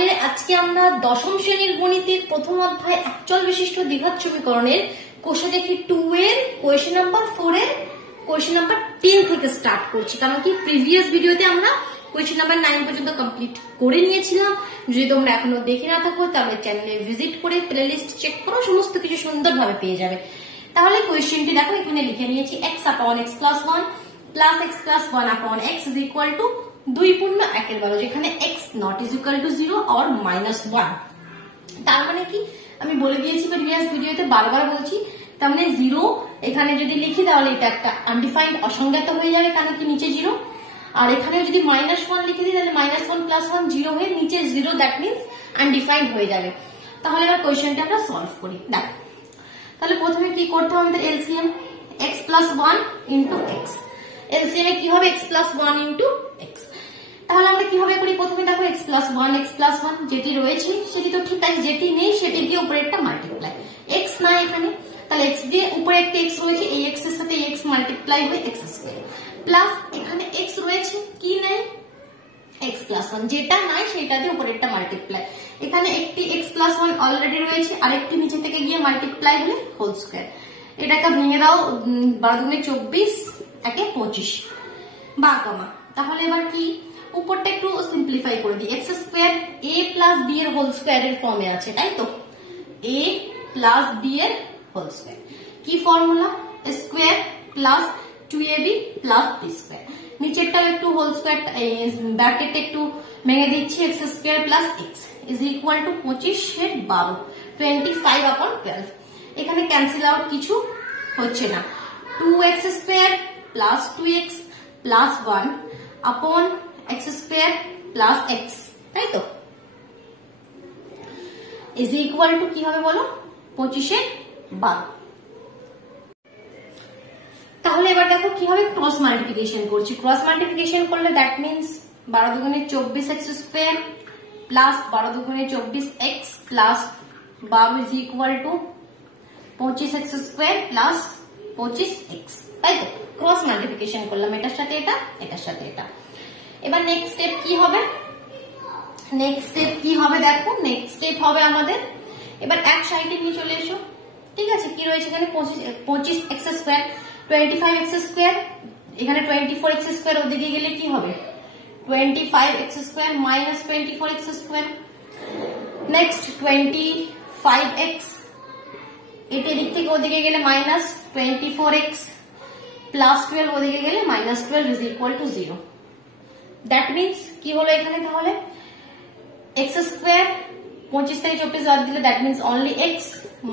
তাহলে আজকে আমরা দশম শ্রেণীর গণিতের প্রথম অধ্যায় একচল বিশিষ্ট দ্বিঘাত সমীকরণের কোষে দেখি 2 এর কোয়েশ্চেন নাম্বার 4 এর কোয়েশ্চেন নাম্বার 10 থেকে স্টার্ট করছি। কারণ কি প্রিভিয়াস ভিডিওতে আমরা কোয়েশ্চেন নাম্বার 9 পর্যন্ত কমপ্লিট করে নিয়েছিলাম। যদি তোমরা এখনো দেখে না থাকো তাহলে চ্যানেলে ভিজিট করে প্লেলিস্ট চেক করো, সমস্ত কিছু সুন্দরভাবে পেয়ে যাবে। তাহলে কোয়েশ্চেনটি দেখো, এখানে লিখে নিয়েছি x upon x plus 1 plus x plus 1 upon x is equal to 2 পূর্ণ 1 এর বর্গ, যেখানে x not is equal to 0 or -1। তার মানে কি আমি বলে দিয়েছি প্রিভিয়াস ভিডিওতে, বারবার বলছি, তার মানে 0 এখানে যদি লিখি তাহলে এটা একটা আনডিফাইন্ড অসংজ্ঞাত হয়ে যাবে, কারণ কি নিচে 0। আর এখানে যদি -1 লিখে দিই তাহলে -1 plus 1 0 হয়ে নিচে 0, দ্যাট মিন্স আনডিফাইন্ড হয়ে যাবে। তাহলে এবার কোয়েশ্চেনটা আমরা সলভ করি। দেখো তাহলে প্রথমে কি করতে হবে আমাদের, LCM x plus 1 into x। LCM এ কি হবে, x plus 1 into x। তাহলে আমরা কিভাবে করি, প্রথমে দেখো x plus 1 যেটি রয়েছে সেটি তো ঠিক আছে, যেটি নেই সেটি দিয়ে উপরেরটা মাল্টিপ্লাই। x না এখানে, তাহলে x দিয়ে উপরে একটা x রয়েছে, এই x এর সাথে x মাল্টিপ্লাই হয়ে x স্কয়ার প্লাস এখানে x রয়েছে কি নেই, x plus 1, যেটা নাই সেটা দিয়ে উপরেরটা মাল্টিপ্লাই। এখানে একটি x plus 1 অলরেডি রয়েছে, আরেকটি নিচে থেকে গিয়ে মাল্টিপ্লাই হলে হোল স্কয়ার। এটাকে ভেঙে দাও, 12 × 24 একে 25 বা কমা। তাহলে এবার কি উপরটা একটু সিম্পলিফাই করে দিই, x square a plus b এর হোল স্কয়ার এর ফর্মে আছে, তাই তো, a প্লাস b এর হোল স্কয়ার। কি formula, square plus 2ab plus b square. নিচেরটা একটু হোল স্কয়ার ব্র্যাকেট একটু ভেঙে দিচ্ছি, x square plus x is equal two 25 এর 12 25/12। এখানে ক্যান্সেল আউট কিছু হচ্ছে না, 2x square plus 2x plus 1 আপন x স্কয়ার প্লাস x, তাই তো, ইজ ইকুয়াল টু কি হবে বলো, 25 এর 12। তাহলে এবার দেখো কি হবে, ক্রস মাল্টিপ্লিকেশন করছি। ক্রস মাল্টিপ্লিকেশন করলে that means 12 × 24 x square plus 12 × 24 x plus 12 is equal two 25 x square plus 25 x, তাই তো, ক্রস মাল্টিপ্লিকেশন করলাম এটার সাথে এটা, এটার সাথে এটা। এবার নেক্সট স্টেপ কি হবে, দেখো নেক্সট স্টেপ হবে আমাদের, এবার এক সাইডে নিয়ে চলে এসো। ঠিক আছে, কি রয়েছে এখানে 25x স্কয়ার 25x স্কয়ার, এখানে 24x স্কয়ার, ওদিকে গেলে কি হবে 25x square minus 24x square. Next 25x, এটা দিক থেকে ওদিকে গেলে মাইনাস 24x প্লাস 12, ওদিকে গেলে -12 is equal to 0। That means কি হলো এখানে, তাহলে x স্কয়ার 25 থেকে 24 বাদ দিলে that means only x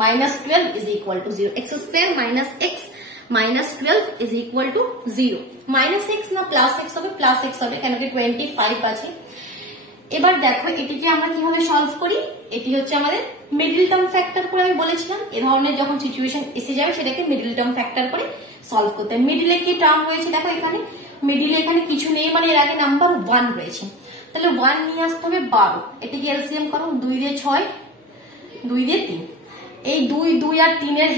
-12 is equal to 0। x square minus x -12 is equal to 0। -x না প্লাস x হবে, প্লাস x হবে, কেন কি 25 আছে। এবার দেখো এটিকে আমরা কিভাবে সলভ করি, এটি হচ্ছে আমাদের মিডল টার্ম ফ্যাক্টর করে, আমি বলেছিলাম এ ধরনের যখন সিচুয়েশন এসে যাবে সেটাকে মিডল টার্ম ফ্যাক্টর করে সলভ করতে হবে। মিডলে কি টার্ম রয়েছে দেখো, এখানে মিডলে এখানে কিছু নেই, মানে এর আগে নাম্বার 1 রয়েছে, তাহলে 1 নিয়ে আসতে হবে 12। এটিকে এলসিএম করো, 2 দিয়ে 6 2 দিয়ে 3, এই 2 2 আর 3 এর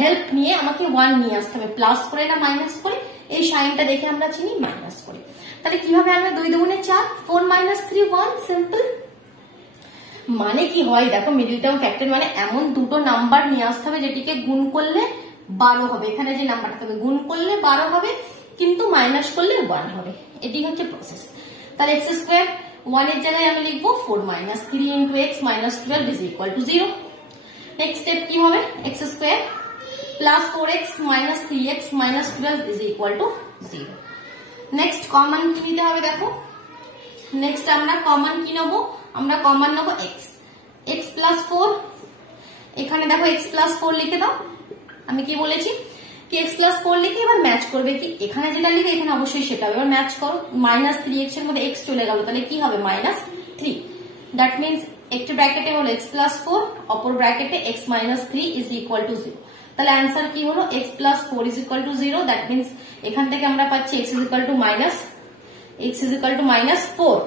হেল্প নিয়ে আমাকে 1 নিয়ে আসতে হবে, প্লাস করে না মাইনাস করে, এই সাইনটা দেখে আমরা চিনি মাইনাস করে। তাহলে কিভাবে আনবে, 2 × 2 = 4 4 - 3 1, সিম্পল। মানে কি হয় দেখো, মিডল টার্ম ফ্যাক্টর মানে এমন দুটো নাম্বার নিয়ে আসতে হবে যেটিকে গুণ করলে 12 হবে, এখানে যে নাম্বারটা হবে গুণ করলে 12 হবে কিন্তু মাইনাস করলে 1 হবে, এটি হচ্ছে প্রসেস। তাহলে x স্কয়ার 1 এর জায়গায় আমি লিখবো 4 - 3 × x -12 is equal to 0। Next step কি হবে, x square plus 4x - 3x -12 is equal to 0। Next common কি নিতে হবে দেখো, নেক্সট আমরা কমন কি নেবো, আমরা কমন নেবো x প্লাস 4। এখানে দেখো x প্লাস 4 লিখে দাও, আমি কি বলেছি কি x প্লাস 4 লিখে এবার ম্যাচ করবে কি, এখানে যেটা লিখে এখানে অবশ্যই সেটা হবে, এবার ম্যাচ করো। -3x এর মধ্যে x চলে গেল, তাহলে কি হবে -3, দ্যাট মিন্স একটি ব্র্যাকেটে হলো x প্লাস 4, অপর ব্র্যাকেটে x -3 ইজ ইকুয়াল টু 0। তাহলে অ্যান্সার কি হলো, x plus 4 is equal to 0, that means এখান থেকে আমরা পাচ্ছি x ইজ ইকুয়াল টু -4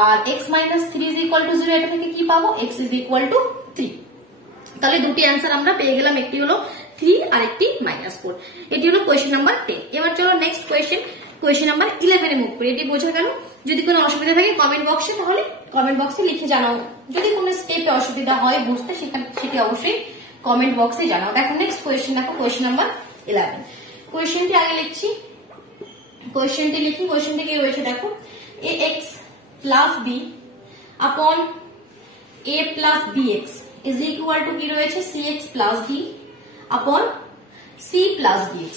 আর x -3 ইজ ইকুয়াল টু 0, এটা থেকে কি পাবো, x ইজ ইকুয়াল টু 3। তাহলে দুটি অ্যান্সার আমরা পেয়ে গেলাম, একটি হলো 3 আর একটি -4। এটি হলো কোয়েশ্চেন নাম্বার 10। এবার চলো নেক্সট কোয়েশ্চেন কোয়েশ্চেন নাম্বার 11 এ মুভ করি। এটি বোঝা গেল? যদি কোনো অসুবিধা থাকে কমেন্ট বক্সে, তাহলে কমেন্ট বক্সে লিখে জানাও। যদি কোনো স্টেপে অসুবিধা হয় বুঝতে, সেটি অবশ্যই কমেন্ট বক্সে জানাও। দেখো নেক্সট কোয়েশ্চেন, দেখো কোয়েশ্চেন নাম্বার 11। কোয়েশ্চেনটি আগে লিখছি, কোয়েশ্চেনটি লিখি। কোয়েশ্চেনটি কি রয়েছে দেখো, ax প্লাস b আপন a plus bx is equal two কি রয়েছে, cx প্লাস d আপন c প্লাস dx।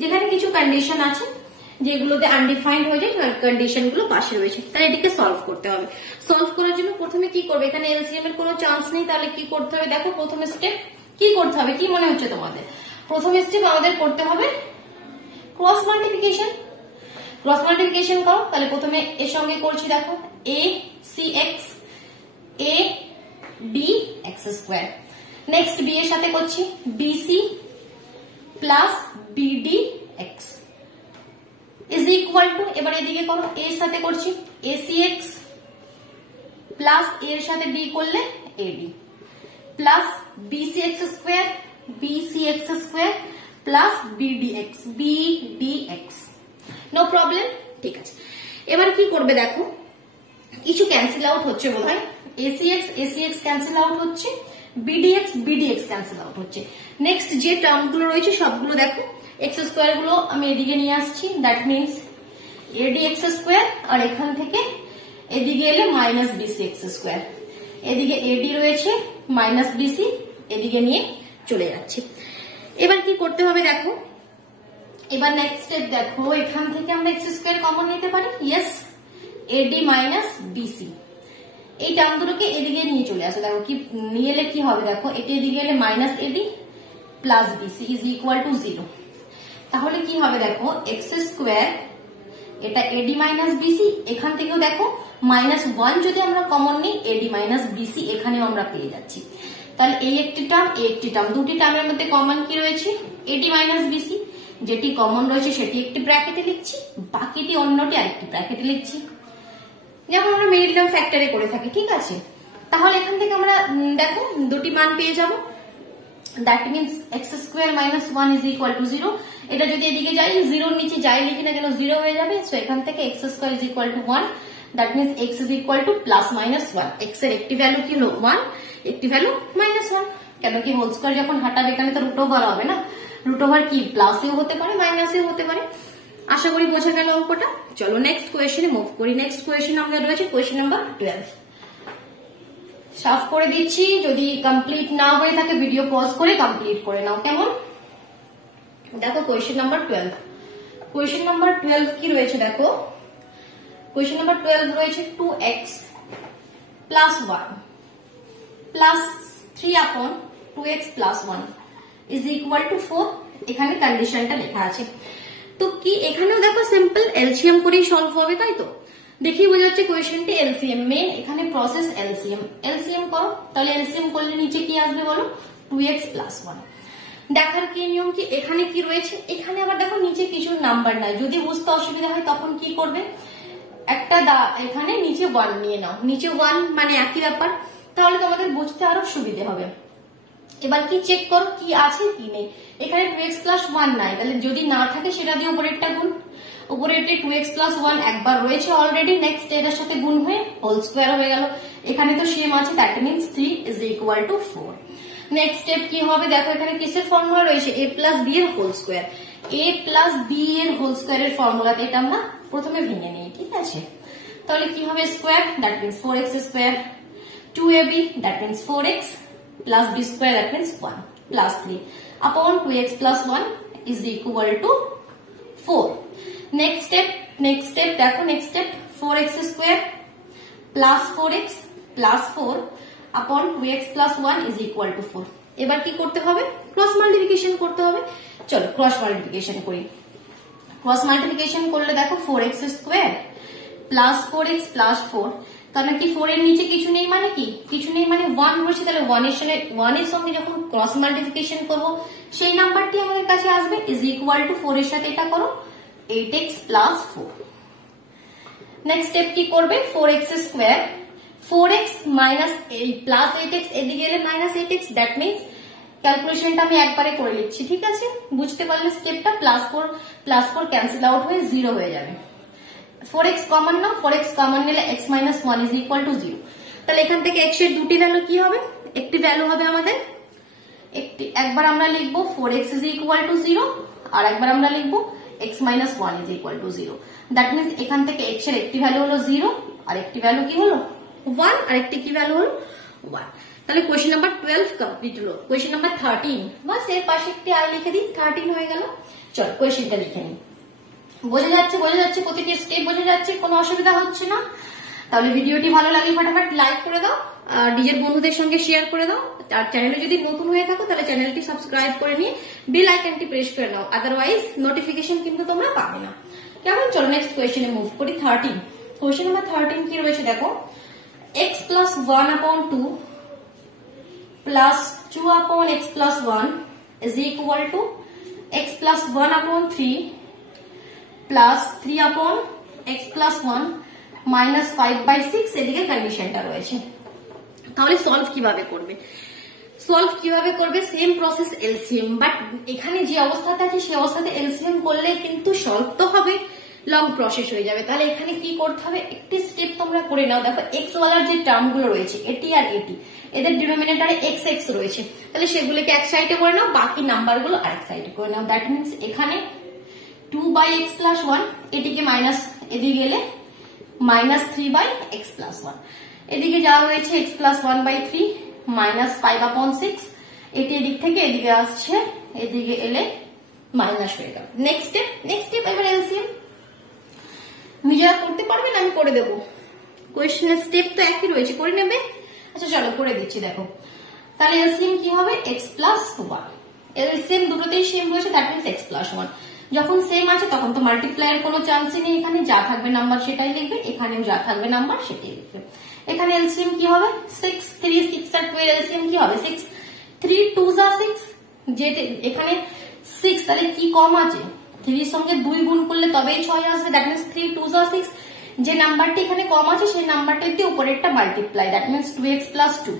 যেখানে কিছু কন্ডিশন আছে যেগুলোতে আনডিফাইন্ড হয়ে যায়, কন্ডিশন গুলো পাশে রয়েছে, তাই এটিকে সলভ করতে হবে। সলভ করার জন্য প্রথমে কি করবে, এখানে এলসিএম এর কোনো চান্স নেই, তাহলে কি করতে হবে দেখো, প্রথম স্টেপ কি করতে হবে, কি মনে হচ্ছে তোমাদের? প্রথম স্টেপ আমাদের করতে হবে ক্রস মাল্টিপ্লিকেশন। ক্রস মাল্টিপ্লিকেশন করো, তাহলে প্রথমে এর সঙ্গে করছি দেখো a cx a b x square. Next b এর সাথে করছি bc plus bd x is equal two, এবার এদিকে করো a এর সাথে করছি acx প্লাস a এর সাথে d করলে ad plus bcx square bcx square plus bdx bdx। No problem, ঠিক আছে। এবার কি করবে দেখো, কিছু ক্যান্সেল আউট হচ্ছে বোধহয়, acx acx ক্যান্সেল আউট হচ্ছে, bdx bdx ক্যান্সেল আউট হচ্ছে। নেক্সট যে টার্ম গুলো রয়েছে সবগুলো দেখো x স্কয়ার গুলো আমি এদিকে নিয়ে আসছি, দ্যাট মিনস adx স্কয়ার, আর এখান থেকে এদিকে এলে মাইনাস bcx স্কয়ার, এদিকে ad রয়েছে মাইনাস bc, এদিকে নিয়ে চলে যাচ্ছে। এবার কি করতে হবে দেখো, এবার নেক্সট স্টেপ দেখো, এখান থেকে আমরা x স্কয়ার কমন নিতে পারি, ইয়েস ad মাইনাস bc, এই টার্ম দুটোকে এদিকে নিয়ে চলে আসে। দেখো কি নিয়ে এলে কি হবে দেখো, এটা এদিকে এলে minus ad plus bc is equal to 0। তাহলে কি হবে দেখো, x স্কয়ার এটা ad মাইনাস bc, এখান থেকেও দেখো মাইনাস 1 যদি আমরা কমন নিই ad মাইনাস bc এখানেও আমরা পেয়ে যাচ্ছি। তাহলে এই একটি টার্ম, এই একটি টার্ম, দুটি টার্মের মধ্যে কমন কি রয়েছে ad মাইনাস bc, যেটি কমন রয়েছে সেটি একটি ব্র্যাকেটে লিখছি, বাকিটি অন্যটি আরেকটি ব্র্যাকেটে লিখছি, যেমন আমরা মিডল টার্ম ফ্যাক্টরে করে থাকি, ঠিক আছে। তাহলে এখান থেকে আমরা দেখো দুটি মান পেয়ে যাব, that means x square minus 1 is equal to 0। এটা যদি এদিকে যাই, 0 নিচে যাই লিখি না কেন 0 হয়ে যাবে, সো এখান থেকে x square is equal two 1, that means x is equal two plus minus 1। x এর একটি ভ্যালু কি হলো 1, একটি ভ্যালু মাইনাস 1, কেন কি হোল স্কয়ার যখন হাঁটাবে এখানে তো রুট ওভার হবে না, রুট ওভার কি প্লাসেও হতে পারে মাইনাসেও হতে পারে। আশা করি বোঝা গেল অঙ্কটা। চলো নেক্সট কোয়েশ্চেনে মুভ করি। নেক্সট কোয়েশ্চেন আমাদের রয়েছে কোয়েশ্চেন নাম্বার 12। সাফ করে দিচ্ছি, যদি কমপ্লিট না হয়ে থাকে ভিডিও পজ করে কমপ্লিট করে নাও, কেমন? দেখো কোয়েশ্চেন নাম্বার 12। কোয়েশ্চেন নাম্বার 12 কি রয়েছে দেখো, কোয়েশ্চেন নাম্বার 12 রয়েছে 2x প্লাস 1 প্লাস 3 আপন 2x plus 1 is equal to 4। এখানে কন্ডিশনটা লেখা আছে। তো কি এখানেও দেখো সিম্পল এলসিএম করেই সলভ হবে, তাই তো? দেখি বোঝা যাচ্ছে কোয়েশ্চেনটি এলসিএম, মেন এখানে প্রসেস এলসিএম। এলসিএম করো, তাহলে এলসিএম করলে নিচে কি আসবে বলো, 2x প্লাস 1। দেখার কি নিয়ম কি, এখানে কি রয়েছে, এখানে আবার দেখো নিচে কিছু নাম্বার নাই, যদি বুঝতে অসুবিধা হয় তখন কি করবে, একটা এখানে নিচে 1 নিয়ে নাও, নিচে 1 মানে একই ব্যাপার, তাহলে তোমাদের বুঝতে আরো সুবিধা হবে। এবার কি চেক করো কি আছে কি নেই, এখানে 2x প্লাস 1 নাই, তাহলে যদি না থাকে সেটা দিয়ে উপরেরটা গুণ, উপরেরটি 2x প্লাস 1 একবার রয়েছে অলরেডি, নেক্সট এটার সাথে গুণ হয়ে হোল স্কয়ার হয়ে গেল, এখানে তো সেম আছে, that means 3 is equal to 4। Next step কি হবে দেখো, এখানে কিসের ফর্মুলা রয়েছে, a প্লাস b এর whole square, a plus b এর হোল স্কয়ারের ফর্মুলাতে এটা আমরা প্রথমে ভেঙে নিই, ঠিক আছে। তাহলে কি হবে square, that means 4x square, 2ab that means 4x plus b square that means 1 plus 3 upon 2x plus 1 is equal to 4. Next step দেখো, next step 4x square plus 4x plus 4 upon 2x plus 1 is equal to 4. এবার কি করতে হবে, cross multiplication করতে হবে। চলো cross multiplication করি। Cross multiplication করলে দেখো 4x square plus 4x plus 4, তাহলে কি 4 এর নিচে কিছু নেই মানে কি, কিছু নেই মানে 1 রয়েছে, তাহলে 1 এর সঙ্গে যখন ক্রস মাল্টিপ্লিকেশন করব সেই নাম্বারটি আমাদের কাছে আসবে ইজ ইকুয়াল টু 4 এর সাথে এটা করো 8x প্লাস 4। নেক্সট স্টেপ কি করবে, 4x square 4x minus plus 8x এদিকে এলে মাইনাস 8x, দ্যাট মিনস ক্যালকুলেশনটা আমি একবারে করে লিখছি, ঠিক আছে? বুঝতে পারলে স্টেপটা +4 ক্যান্সেল আউট হয়ে 0 হয়ে যাবে। 4x কমন নাও, 4x কমন নিলে x - 1 = 0। তাহলে এখান থেকে x এর দুটি ভ্যালু কি হবে? একটি ভ্যালু হবে আমাদের একবার আমরা লিখবো 4x = 0 আর একবার আমরা লিখবো x - 1 = 0। দ্যাট মিন্স এখান থেকে x এর একটি ভ্যালু হলো 0 আর একটি ভ্যালু কি হলো 1 আর একটি কি ভ্যালু হলো 1। তাহলে কোয়েশ্চেন নাম্বার 12 কমপ্লিট হলো। কোয়েশ্চেন নাম্বার 13, বাস এর পাশে একটি আর লিখে দিই, 13 হয়ে গেল। চল কোয়েশ্চেনটা লিখে নিই। বোঝা যাচ্ছে প্রতিটি স্টেপ বোঝা যাচ্ছে, কোনো অসুবিধা হচ্ছে না? তাহলে ভিডিওটি ভালো লাগলে ফটাফট লাইক করে দাও আর নিজের বন্ধুদের সঙ্গে শেয়ার করে দাও। আর চ্যানেলে যদি নতুন হয়ে থাকো তাহলে চ্যানেলটি সাবস্ক্রাইব করে নিয়ে বেল আইকনটি প্রেস করে নাও, আদারওয়াইজ নোটিফিকেশন কিন্তু তোমরা পাবে না। কেমন? চলো নেক্সট কোয়েশ্চেনে মুভ করি। 13 কোয়েশ্চেন নাম্বার 13 কি রয়েছে দেখো, x + 1/2 + 2/x + 1 = x + 1/3 + 3/x + 1 - 5/6। এদিকে কন্ডিশনটা রয়েছে। তাহলে সলভ কিভাবে করবে? সেম প্রসেস এলসিএম, বাট এখানে যে অবস্থাটা আছে সেই অবস্থাতে এলসিএম করলে কিন্তু সলভ তো হবে, লং প্রসেস হয়ে যাবে। তাহলে এখানে কি করতে হবে, একটি স্টেপ তোমরা করে নাও। দেখো এক্স ওয়ালার যে টার্মগুলো রয়েছে এটি আর এটি, এদের ডিনোমিনেটরে এক্স এক্স রয়েছে, তাহলে সেগুলোকে এক সাইডে করে নাও, বাকি নাম্বারগুলো আরেক সাইডে করে নাও। দ্যাট মিনস এখানে 2/x + 1, এটিকে মাইনাস এদিকে গেলে -3/x + 1, এদিকে যাওয়া হয়েছে x + 1/3 -5/6, এটি এদিক থেকে এদিকে আসছে, এদিকে এলে মাইনাস হয়ে গেল। নেক্সট স্টেপ এবার এলসিএম নিজেরা করতে পারবেন, আমি করে দেবো। কোয়েশ্চেনের স্টেপ তো একই রয়েছে, করে নেবে। আচ্ছা চলো করে দিচ্ছি। দেখো তাহলে এলসিএম কি হবে, x + 1, এলসিএম দুটোতেই সেম রয়েছে, দ্যাট মিনস x + 1। যখন সেম আছে তখন তো মাল্টিপ্লাইয়ের কোনো চান্সই নেই, এখানে যা থাকবে নাম্বার সেটাই লিখবে, এখানেও যা থাকবে নাম্বার সেটাই লিখবে। এখানে এলসিএম কি হবে, 6 3 6 আর 2 এর এলসিএম কি হবে 6 3 2 6, যে এখানে 6 তাহলে কি কম আছে, 3 সঙ্গে 2 গুণ করলে তবেই 6 আসবে, দ্যাট মিন্স 3 2 6। যে নাম্বারটি এখানে কম আছে সেই নাম্বারটি দিয়ে উপরেরটা multiply, that means 2x + 2।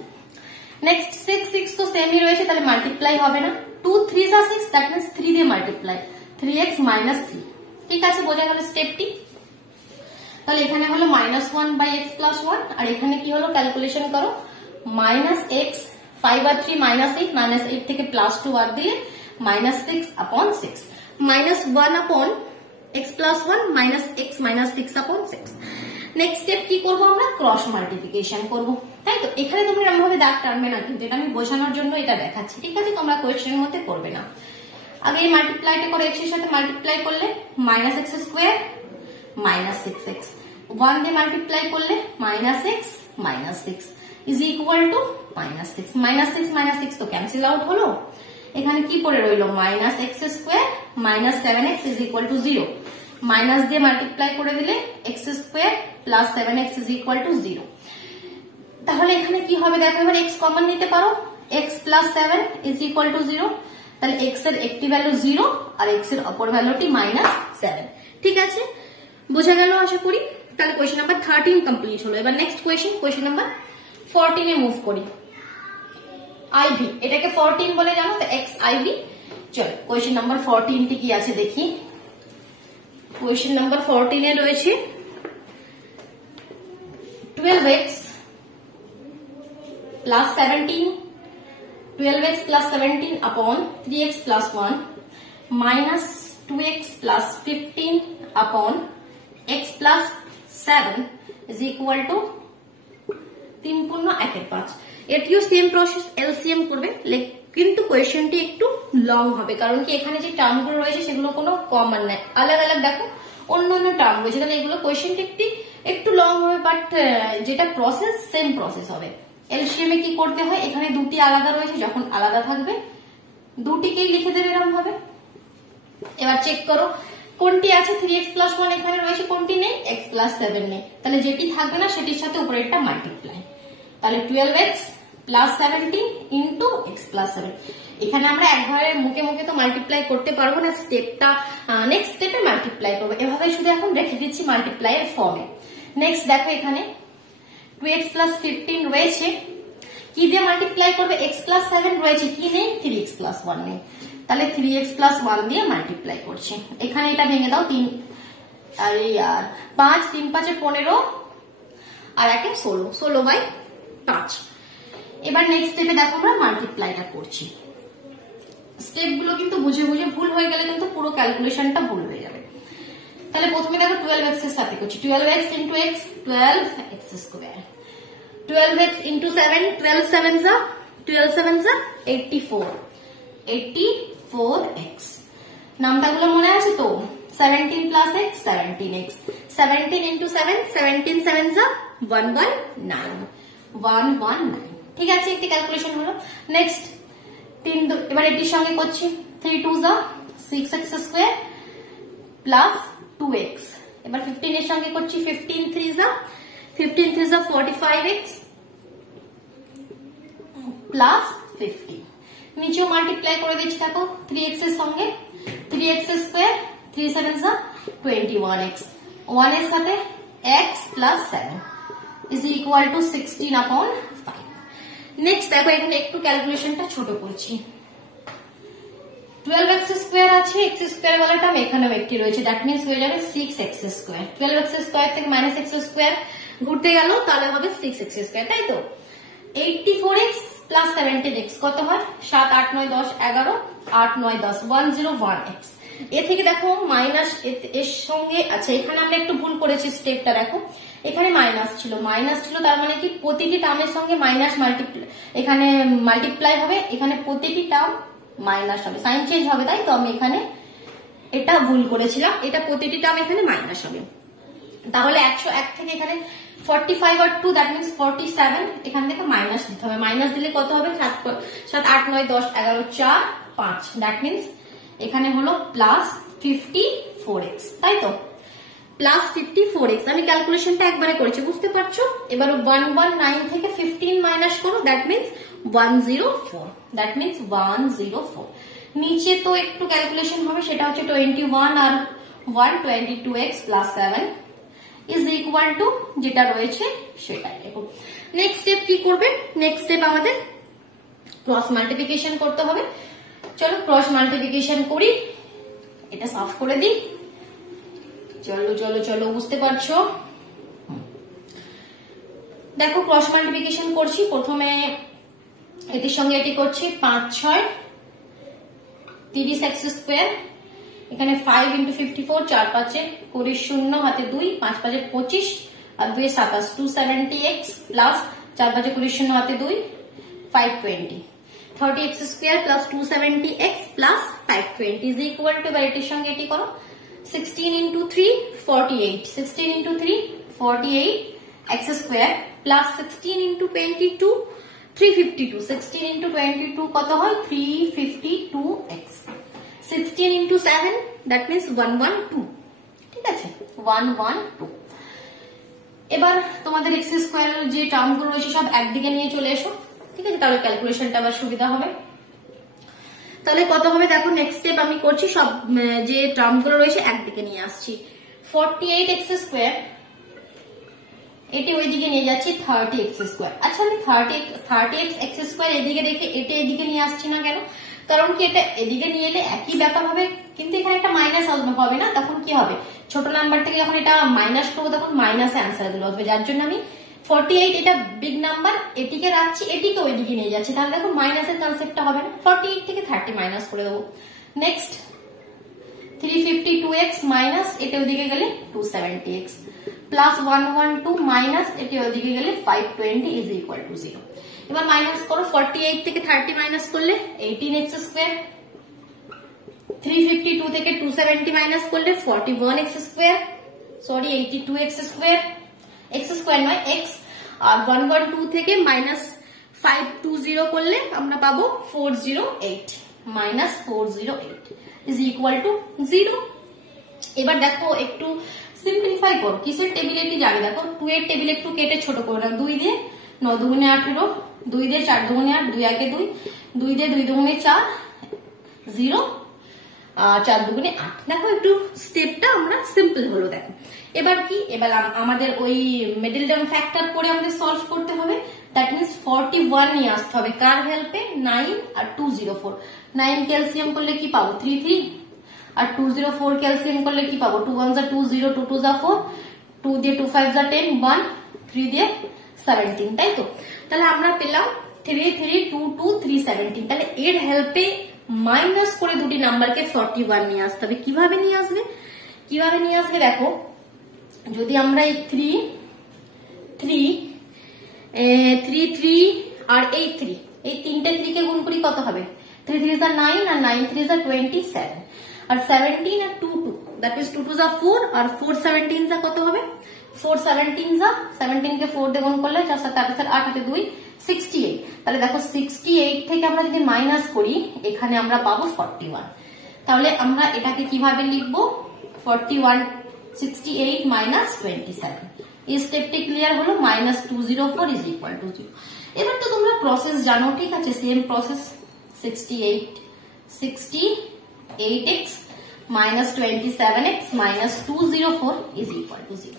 Next 6 6 তো সেমই রয়েছে, তাহলে মাল্টিপ্লাই হবে না। 2 3 6, দ্যাট মিন্স 3 দিয়ে মাল্টিপ্লাই, 3x - 3। ঠিক আছে, বোঝা গেল স্টেপটি। তাহলে এখানে হলো -1/x + 1 আর এখানে কি হলো ক্যালকুলেশন করো, -x 5 আর 3 -8, -8 থেকে +2 বাদ দিলে -6/6, -1/x + 1 -x -6/6। নেক্সট স্টেপ কি করবো আমরা, ক্রস মাল্টিপ্লিকেশন করবো, তাই তো? এখানে তোমরা এরকম ভাবে দাগ টানবে না, কিন্তু এটা আমি বোঝানোর জন্য এটা দেখাচ্ছি, ঠিক আছে? তোমরা কোয়েশ্চেনের মধ্যে করবে না। আগে এই মাল্টিপ্লাইটা করে x এর সাথে মাল্টিপ্লাই করলে -x² -6x, 1 দিয়ে মাল্টিপ্লাই করলে -x -6 = -6 -6 তো ক্যান্সেল আউট হলো। এখানে কি পড়ে রইলো, -x² -7x = 0, মাইনাস দিয়ে মাল্টিপ্লাই করে দিলে x² + 7x = 0। তাহলে এখানে কি হবে দেখো, এবার x কমন নিতে পারো, x + 7 = 0, তাহলে x এর একটি ভ্যালু 0 আর x এর অপর ভ্যালুটি -7। ঠিক আছে, বোঝা গেল আশা করি। তাহলে কোয়েশ্চেন নাম্বার 13 কমপ্লিট হলো। এবার নেক্সট কোয়েশ্চেন নাম্বার 14 এ মুভ করি। আইভি, এটাকে 14 বলে জানো তো, x iv। চলো কোয়েশ্চেন নাম্বার 14 টি কি আছে দেখি। কোয়েশ্চেন নাম্বার 14 এ রয়েছে 12x + 17 12x + 17 upon 3x + 1 - 2x + 15 upon x + 7 = 3 × 1/5। এটিও সেম প্রসেস, এলসিএম করবে, কিন্তু কোয়েশ্চেনটি একটু লং হবে, কারণ কি এখানে যে টার্মগুলো রয়েছে সেগুলো কোনো কমন নাই, আলাদা আলাদা দেখো অন্যান্য টার্ম রয়েছে, তাহলে এগুলো কোয়েশ্চেনটি একটু লং হবে, বাট যেটা প্রসেস সেম প্রসেস হবে। এলসিএম এ কি করতে হয়, এখানে দুটি আলাদা রয়েছে, যখন আলাদা থাকবে দুটিকেই লিখে দেবে এরকম ভাবে। এবার চেক করো কোনটি আছে, 3x + 1 এখানে রয়েছে, কোনটি নেই, x + 7 নেই, তাহলে যেটি থাকবে না সেটির সাথে উপরেরটা মাল্টিপ্লাই, তাহলে 12x + 17 × x + 7। এখানে আমরা একবারে মুখে মুখে তো মাল্টিপ্লাই করতে পারবো না, স্টেপটা নেক্সট স্টেপে মাল্টিপ্লাই করবো, এভাবে শুধু এখন রেখে দিচ্ছি মাল্টিপ্লাই এর ফর্মে। নেক্সট দেখো এখানে 2x + 15 রয়েছে, কি দিয়ে মাল্টিপ্লাই করবে, x+7 রয়েছে, কি নেই 3x+1 নেই, তাহলে 3x+1 দিয়ে মাল্টিপ্লাই করছে। এখানে এটা ভেঙে দাও, 3 আরে यार 5 3 5 15 আর 1 16, 16/5। এবার নেক্সট স্টেপে দেখো আমরা মাল্টিপ্লাইটা করছি। স্টেপ গুলো কিন্তু বুঝে বুঝে ভুল হয়ে গেলে কিন্তু পুরো ক্যালকুলেশনটা ভুল হয়ে যাবে। তাহলে প্রথমে দেখো 12x এর সাথে করছি, 12x into x 12x square, 12x into 7 12 7s are 12 7s are 84, 84x। নামটাগুলো মনে আছে তো, 17 plus x 17x, 17 into 7 17 7s are 119, 119। ঠিক আছে, একটি ক্যালকুলেশন হলো। নেক্সট 3 এবার এটির সঙ্গে করছি, 3 2s are 6x square plus 2x। এবার 15 এর সঙ্গে করছি, 15 3s are 45x plus 50। নিচেও মাল্টিপ্লাই করে দিচ্ছি, দেখো 3x এর সঙ্গে 3x square 3 7s are 21x, 1 এর সাথে x plus 7 is equal to 16/5। Next দেখো এখানে একটু ক্যালকুলেশনটা ছোট করছি, 12x স্কয়ার আছে, x স্কয়ার वाला টার্ম এখানেও একটি রয়েছে, দ্যাট মিন্স হয়ে যাবে 6x স্কয়ার। 12x স্কয়ার থেকে -x স্কয়ার ঘুরতে গেল, তাহলে হবে 6x স্কয়ার, তাই তো। 84x plus 17x কত হয়, 7 8 9 10 11 8 9 10 101x। এ থেকে দেখো মাইনাস এর সঙ্গে, আচ্ছা এখানে আমরা একটু ভুল করেছি, স্টেপটা দেখো এখানে মাইনাস ছিল, তার মানে কি প্রতিটি টার্মের সঙ্গে মাইনাস এখানে মাল্টিপ্লাই হবে, এখানে প্রতিটি টার্ম মাইনাস হবে, সাইন চেঞ্জ হবে, তাই তো আমি এখানে এটা ভুল করেছিলাম, এটা প্রতিটি টার্ম এখানে মাইনাস হবে। তাহলে 101 থেকে এখানে 45 আর 2 দ্যাট মিন্স 47, এখান থেকে মাইনাস দিতে হবে, মাইনাস দিলে কত হবে, 7 8 9 10 11 4 5, দ্যাট মিন্স এখানে হলো প্লাস 54x, তাই তো, প্লাস 54x। আমি ক্যালকুলেশনটা একবারে করেছি, বুঝতে পারছো। এবার 119 থেকে 15 মাইনাস করো, দ্যাট মিন্স 104, দ্যাট মিন্স 104। নিচে তো একটু ক্যালকুলেশন হবে, সেটা হচ্ছে 21 আর 1 22x plus 7 is equal to যেটা রয়েছে সেটাই। দেখো নেক্সট স্টেপ কি করবে, নেক্সট স্টেপ আমাদের ক্রস মাল্টিপ্লিকেশন করতে হবে। চলো ক্রস মাল্টিপ্লিকেশন করি, এটা সাফ করে দিই। চলো চলো চলো, বুঝতে পারছো। দেখো ক্রস মাল্টিপ্লিকেশন করছি, প্রথমে এটির সঙ্গে এটি করছি, 5 6 30x স্কয়ার, এখানে 5 into 54 4 5 20 0 হাতে 2 5 5 25 আর 2 27 270x প্লাস 4 5 20 0 হাতে 2 520, 30x square plus 270x plus 520 is equal to, এবার এটির সঙ্গে এটি করো, 16 into 3 48, 16 into 3 48x square plus 16 into 22 352, 16 into 22 কত হয় 352x, 16 into 7 that means 112, ঠিক আছে 112। এবার তোমাদের x স্কয়ার যে টার্মগুলো রয়েছে সব একদিকে নিয়ে চলে এসো, ঠিক আছে, তাহলে ক্যালকুলেশনটা আবার সুবিধা হবে। তাহলে কত হবে দেখো, নেক্সট স্টেপ আমি করছি, সব যে টার্মগুলো রয়েছে একদিকে নিয়ে আসছি, 48x স্কয়ার এটি ওইদিকে নিয়ে যাচ্ছি 30x স্কয়ার। আচ্ছা আমি 30x স্কয়ার এদিকে রেখে এটা এদিকে নিয়ে আসছি না কেন, কারণ কি এটা এদিকে নিয়ে এলে একই ব্যাপার হবে, কিন্তু এখানে একটা মাইনাস হবে না, তখন কি হবে ছোট নাম্বার থেকে যখন এটা মাইনাস করবো তখন মাইনাসে আনসার গুলো হবে, যার জন্য আমি 48 এটা বিগ নাম্বার এটিকে রাখছি, এটিকে ওইদিকে নিয়ে যাচ্ছি, তাহলে দেখো মাইনাসের কনসেপ্টটা হবে না, 48 থেকে 30 মাইনাস করে দেবো। নেক্সট 352x মাইনাস এটা ওইদিকে গেলে 270x প্লাস 112 মাইনাস এটি ওইদিকে গেলে 520 ইজ ইকুয়াল টু 0। এবার মাইনাস করো, 48 থেকে 30 মাইনাস করলে 18x স্কয়ার, 352 থেকে 270 মাইনাস করলে 41x square, sorry 82x square, x square নয় x, আর 112 থেকে মাইনাস 520 করলে আমরা পাবো 408 মাইনাস 408 ইজ ইকুয়াল টু 0। এবার দেখো একটু সিম্পলিফাই করো, কিসের টেবিলে এটি যাবে দেখো, 2 এর টেবিল একটু কেটে ছোট করে নাও, 2 দিয়ে 9 দুগুণে 18, 2 দিয়ে 4 দুগুণে 8, 2 একে 2, 2 দিয়ে 2 দুগুণে 4 0, 4 দুগুণে 8। দেখো একটু স্টেপটা আমরা সিম্পল হলো। দেখো এবার কি, এবার আমাদের ওই মিডল টার্ম ফ্যাক্টর করে আমাদের সলভ করতে হবে, দ্যাট মিনস 41 নিয়ে আসতে হবে। কার হেল্পে? 9 আর 204। 9 ক্যালসিয়াম করলে কি পাবো? 33। আর 204 ক্যালসিয়াম করলে কি পাবো? 2 1 2 0, 2 2 4, 2 দিয়ে 2 5 10, 1, 3 দিয়ে 17, তাই তো? তাহলে আমরা পেলাম 3 3 2 2 3 17। তাহলে এর হেল্পে মাইনাস করে দুটি নাম্বারকে 41 নিয়ে আসতে হবে। কিভাবে নিয়ে আসবে? কিভাবে নিয়ে আসবে দেখো, যদি আমরা এই 3 3 আর এই 3, এই তিনটে 3 কে গুণ করি কত হবে? 3 3 is 9 R 9 3 is 27 R 17 R 2 2, that is 2 2 is 4 R 4 17 is কত হবে? 4 17 is 17 কে 4 দিয়ে গুণ করলে 4 7 8 8 8 2 68। তাহলে দেখো 68 থেকে আমরা যদি মাইনাস করি এখানে আমরা পাবো 41। তাহলে আমরা এটাকে কিভাবে লিখবো? 41 68 minus 27। এই স্টেপটি ক্লিয়ার হলো। -204 is equal to 0। এবার তো তোমরা প্রসেস জানো, ঠিক আছে? Same process, 68x minus 27x minus 204 is equal to 0।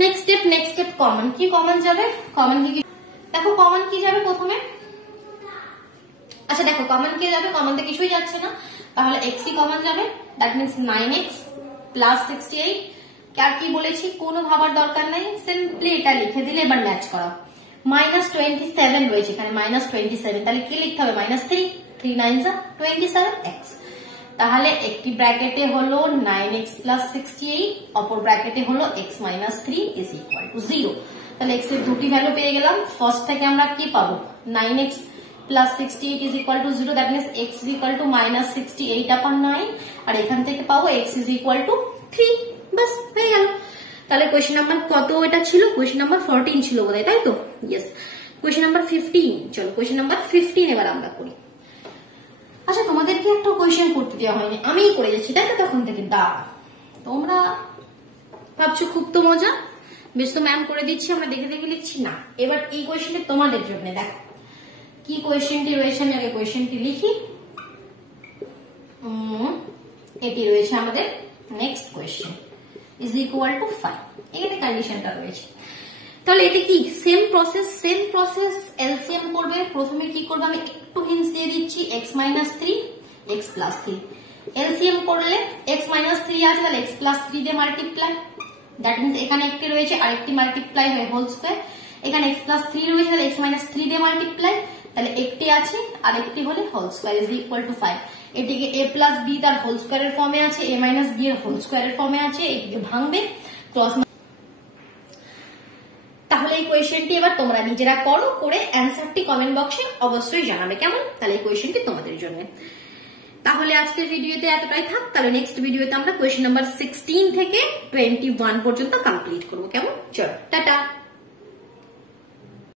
Next step common. কি কমন যাবে? কমন কি? দেখো কমন কি যাবে প্রথমে? আচ্ছা দেখো কমন কি যাবে? কমন তো কিছুই যাচ্ছে না, তাহলে x ই কমন যাবে। That means 9x plus 68। আর কি বলেছি? কোনো ভাবার দরকার নাই, সিম্পলি এটা লিখে দিলে এবার ম্যাচ করা। -27 রয়েছে এখানে, -27, তাহলে কি লিখতে হবে? -3, 3 9 27x। তাহলে একটি ব্র্যাকেটে হলো 9x প্লাস 68, অপর ব্র্যাকেটে হলো x minus 3 is equal to 0। তাহলে x এর দুটি ভ্যালু পেয়ে গেলাম। ফার্স্ট থেকে আমরা কি পাবো? 9x plus 68 is equal to 0, that means x is equal to minus 68 upon 9, আর এখান থেকে পাবো x is equal to 3। বাস হয়ে গেল। তাহলে কোয়েশ্চেন নাম্বার কত এটা ছিল? কোয়েশ্চেন নাম্বার 14 ছিল বোধহয়, তাই তো? ইয়েস। কোয়েশ্চেন নাম্বার 15, চলো কোয়েশ্চেন নাম্বার 15 এবার আমরা করি। আচ্ছা তোমাদেরকে একটা কোয়েশ্চেন করতে দেওয়া হয়নি, আমিই করে যাচ্ছি, তাই তো? তখন থেকে তোমরা ভাবছো খুব তো মজা, বেশ তো ম্যাম করে দিচ্ছি, আমরা দেখে দেখে লিখছি না। এবার এই কোয়েশ্চেনটা তোমাদের জন্য, দেখো কি কোয়েশ্চেনটি রয়েছে। আমি আগে কোয়েশ্চেনটি লিখি। এটি রয়েছে আমাদের next question, is equal to 5। এখানে কন্ডিশনটা রয়েছে। তাহলে এটা কি? সেম প্রসেস এলসিএম করবে। প্রথমে কি করবে? আমি একটু হিন্টস দিয়ে দিচ্ছি। x minus 3, x plus 3। LCM করলে x minus 3 আছে, তাহলে x plus 3 দিয়ে মাল্টিপ্লাই। দ্যাট মিন্স এখানে একটি রয়েছে, আরেকটি মাল্টিপ্লাই হয় হোল স্কয়ার। এখানে x plus 3 রয়েছে, তাহলে x minus 3 দিয়ে মাল্টিপ্লাই। তাহলে একটি আছে আর একটি হলে whole square is equal to 5। এটিকে a প্লাস b তার হোল স্কয়ারের ফর্মে আছে, a মাইনাস b এর হোল স্কয়ারের ফর্মে আছে। এটিকে ভাঙবে, ক্রস। তাহলে এই কোয়েশ্চেনটি এবার তোমরা নিজেরা করো, করে অ্যান্সারটি কমেন্ট বক্সে অবশ্যই জানাবে, কেমন? তাহলে এই কোয়েশ্চেনটি তোমাদের জন্য। তাহলে আজকের ভিডিওতে এতটাই থাক। তাহলে নেক্সট ভিডিওতে আমরা কোয়েশ্চেন নাম্বার 16 থেকে 21 পর্যন্ত কমপ্লিট করবো, কেমন? চলো টাটা।